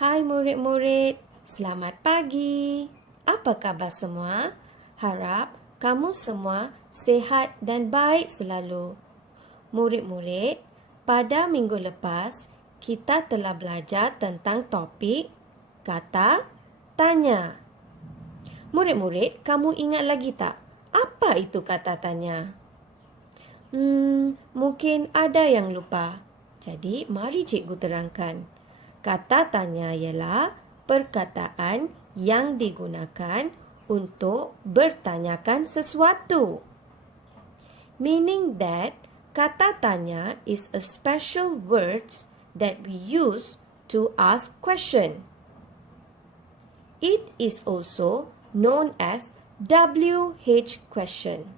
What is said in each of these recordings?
Hai murid-murid, selamat pagi. Apa khabar semua? Harap kamu semua sihat dan baik selalu. Murid-murid, pada minggu lepas kita telah belajar tentang topik kata tanya. Murid-murid, kamu ingat lagi tak? Apa itu kata tanya? Mungkin ada yang lupa. Jadi, mari cikgu terangkan. Kata tanya ialah perkataan yang digunakan untuk bertanyakan sesuatu. Meaning that kata tanya is a special words that we use to ask question. It is also known as WH question.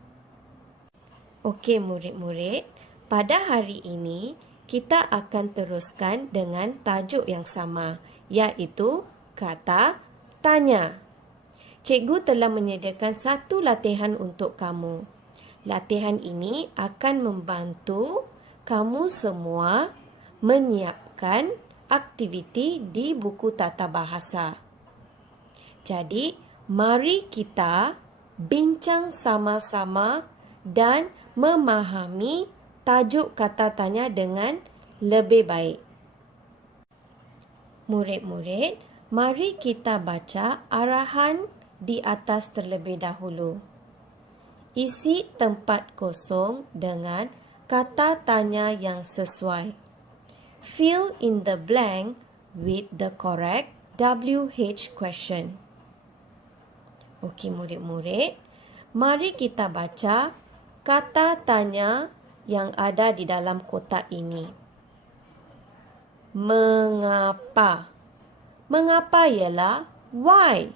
Okey murid-murid, pada hari ini kita akan teruskan dengan tajuk yang sama, iaitu kata tanya. Cikgu telah menyediakan satu latihan untuk kamu. Latihan ini akan membantu kamu semua menyiapkan aktiviti di buku tata bahasa. Jadi, mari kita bincang sama-sama dan memahami tajuk kata tanya dengan lebih baik. Murid-murid, mari kita baca arahan di atas terlebih dahulu. Isi tempat kosong dengan kata tanya yang sesuai. Fill in the blank with the correct WH question. Okey murid-murid, mari kita baca kata tanya yang ada di dalam kotak ini. Mengapa? Mengapa ialah why.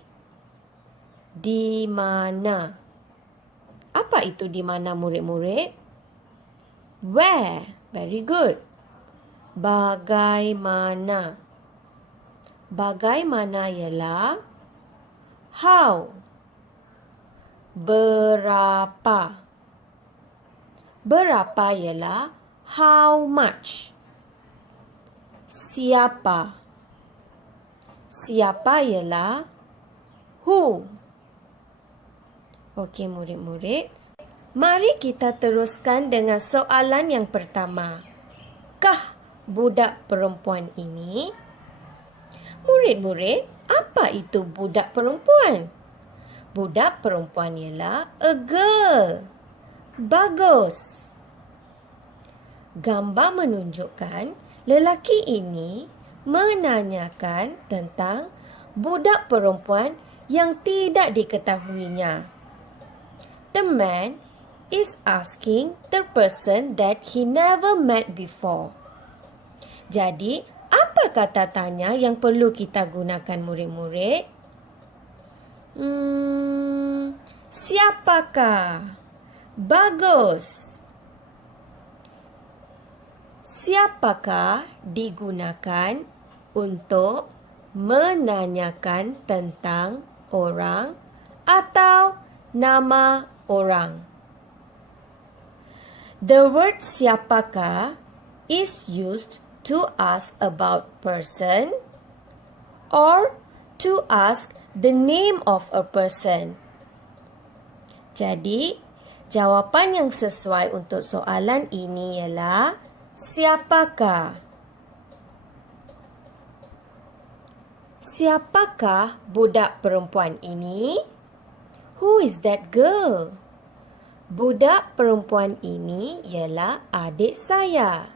Di mana? Apa itu di mana murid-murid? Where? Very good. Bagaimana? Bagaimana ialah how. Berapa? Berapa ialah how much. Siapa? Siapa ialah who. Okey murid-murid, mari kita teruskan dengan soalan yang pertama. Kah budak perempuan ini? Murid-murid, apa itu budak perempuan? Budak perempuan ialah a girl. Bagus. Gambar menunjukkan lelaki ini menanyakan tentang budak perempuan yang tidak diketahuinya. The man is asking the person that he never met before. Jadi, apa kata tanya yang perlu kita gunakan murid-murid? Siapakah? Bagus. Siapakah digunakan untuk menanyakan tentang orang atau nama orang? The word siapakah is used to ask about person or to ask the name of a person. Jadi, jawapan yang sesuai untuk soalan ini ialah siapakah? Siapakah budak perempuan ini? Who is that girl? Budak perempuan ini ialah adik saya.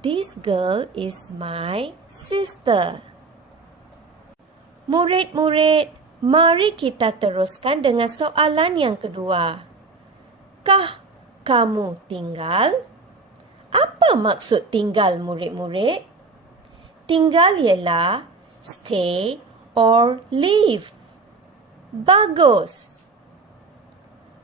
This girl is my sister. Murid-murid, mari kita teruskan dengan soalan yang kedua. Kah kamu tinggal? Apa maksud tinggal murid-murid? Tinggal ialah stay or live. Bagus.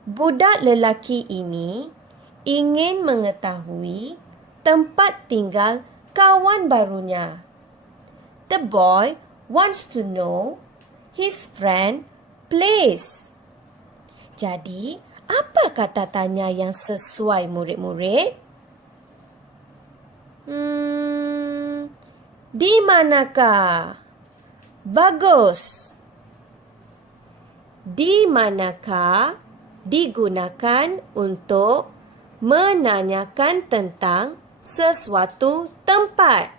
Budak lelaki ini ingin mengetahui tempat tinggal kawan barunya. The boy wants to know his friend place. Jadi, apa kata tanya yang sesuai murid-murid? Di manakah? Bagus. Di manakah digunakan untuk menanyakan tentang sesuatu tempat.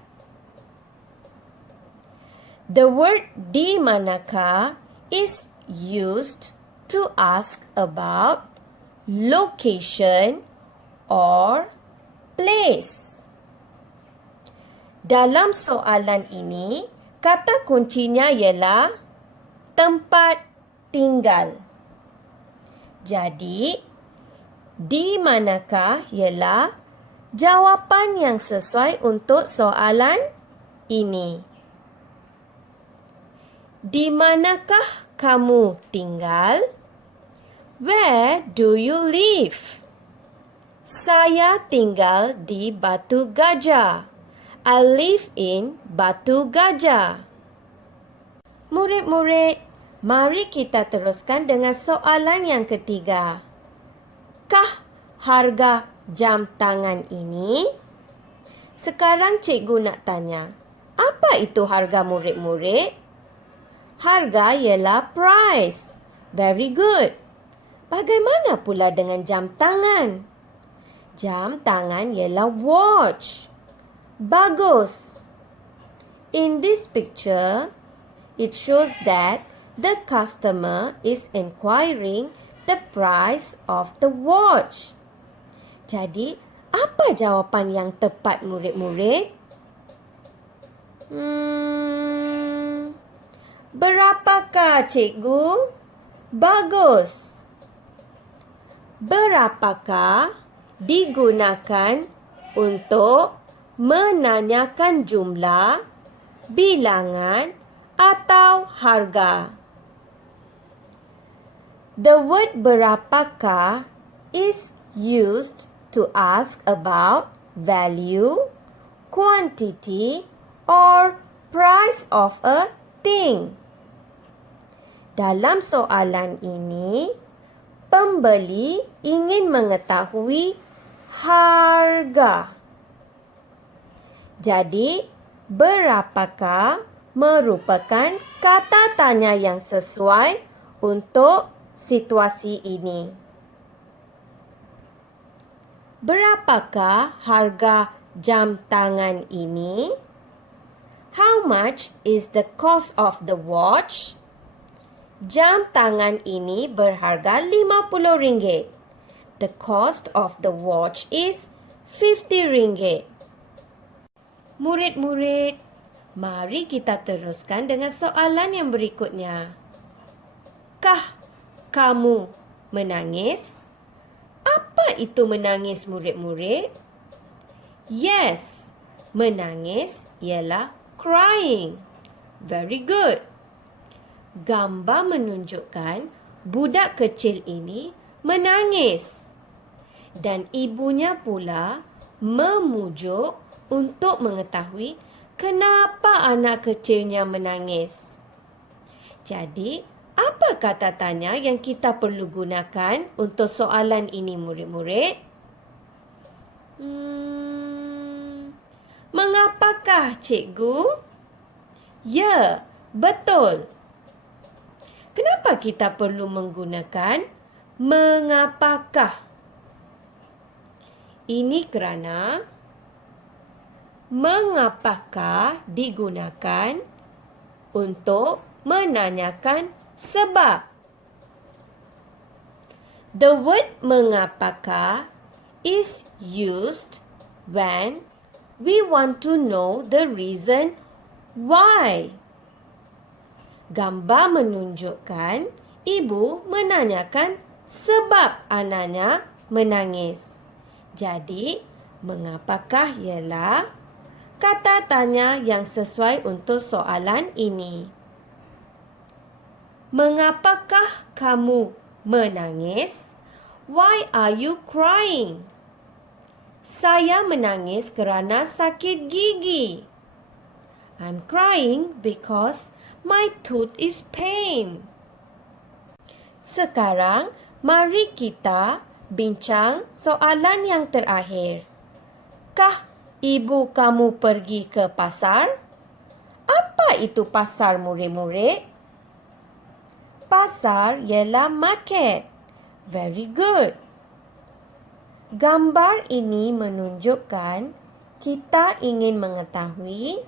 The word di manakah is used to ask about location or place. Dalam soalan ini, kata kuncinya ialah tempat tinggal. Jadi, di manakah ialah jawapan yang sesuai untuk soalan ini. Di manakah kamu tinggal? Where do you live? Saya tinggal di Batu Gajah. I live in Batu Gajah. Murid-murid, mari kita teruskan dengan soalan yang ketiga. Kah harga jam tangan ini? Sekarang cikgu nak tanya, apa itu harga murid-murid? Harga ialah price. Very good. Bagaimana pula dengan jam tangan? Jam tangan ialah watch. Bagus. In this picture, it shows that the customer is inquiring the price of the watch. Jadi, apa jawapan yang tepat murid-murid? Berapakah cikgu? Bagus. Berapakah digunakan untuk menanyakan jumlah, bilangan atau harga? The word berapakah is used to ask about value, quantity or price of a thing. Dalam soalan ini, pembeli ingin mengetahui harga. Jadi, berapakah merupakan kata tanya yang sesuai untuk situasi ini. Berapakah harga jam tangan ini? How much is the cost of the watch? Jam tangan ini berharga RM50. The cost of the watch is RM50. Murid-murid, mari kita teruskan dengan soalan yang berikutnya. Kah kamu menangis? Apa itu menangis, murid-murid? Yes, menangis ialah crying. Very good. Gambar menunjukkan budak kecil ini menangis. Dan ibunya pula memujuk untuk mengetahui kenapa anak kecilnya menangis. Jadi, apa kata tanya yang kita perlu gunakan untuk soalan ini, murid-murid? Mengapakah, cikgu? Ya, betul. Kenapa kita perlu menggunakan mengapakah? Ini kerana mengapakah digunakan untuk menanyakan sebab. The word mengapakah is used when we want to know the reason why. Gambar menunjukkan ibu menanyakan sebab anaknya menangis. Jadi, mengapakah ialah kata tanya yang sesuai untuk soalan ini. Mengapakah kamu menangis? Why are you crying? Saya menangis kerana sakit gigi. I'm crying because my tooth is pain. Sekarang, mari kita bincang soalan yang terakhir. Kah ibu kamu pergi ke pasar? Apa itu pasar, murid-murid? Pasar ialah market. Very good. Gambar ini menunjukkan kita ingin mengetahui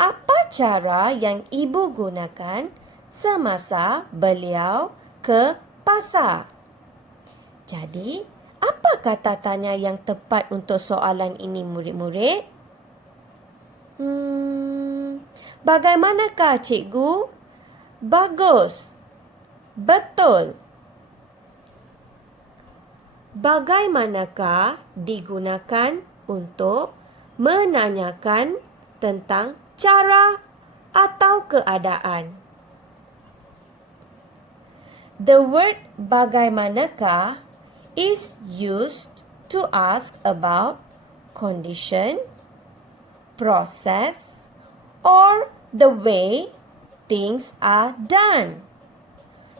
apa cara yang ibu gunakan semasa beliau ke pasar. Jadi, apa kata tanya yang tepat untuk soalan ini, murid-murid? Bagaimanakah, cikgu? Bagus. Betul. Bagaimanakah digunakan untuk menanyakan tentang cara atau keadaan? The word bagaimanakah is used to ask about condition, process, or the way things are done.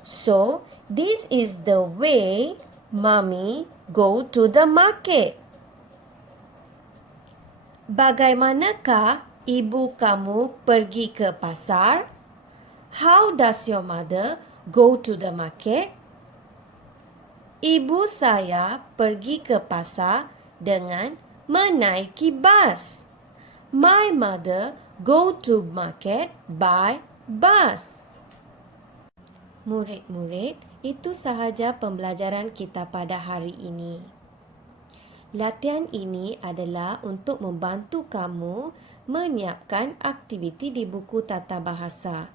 So, this is the way Mommy go to the market. Bagaimanakah ibu kamu pergi ke pasar? How does your mother go to the market? Ibu saya pergi ke pasar dengan menaiki bas. My mother go to market by bus. Murid-murid, itu sahaja pembelajaran kita pada hari ini. Latihan ini adalah untuk membantu kamu menyiapkan aktiviti di buku tata bahasa.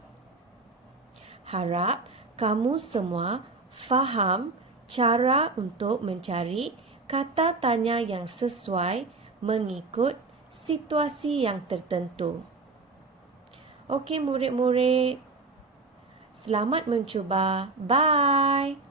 Harap kamu semua faham cara untuk mencari kata tanya yang sesuai mengikut situasi yang tertentu. Okey murid-murid, selamat mencuba. Bye.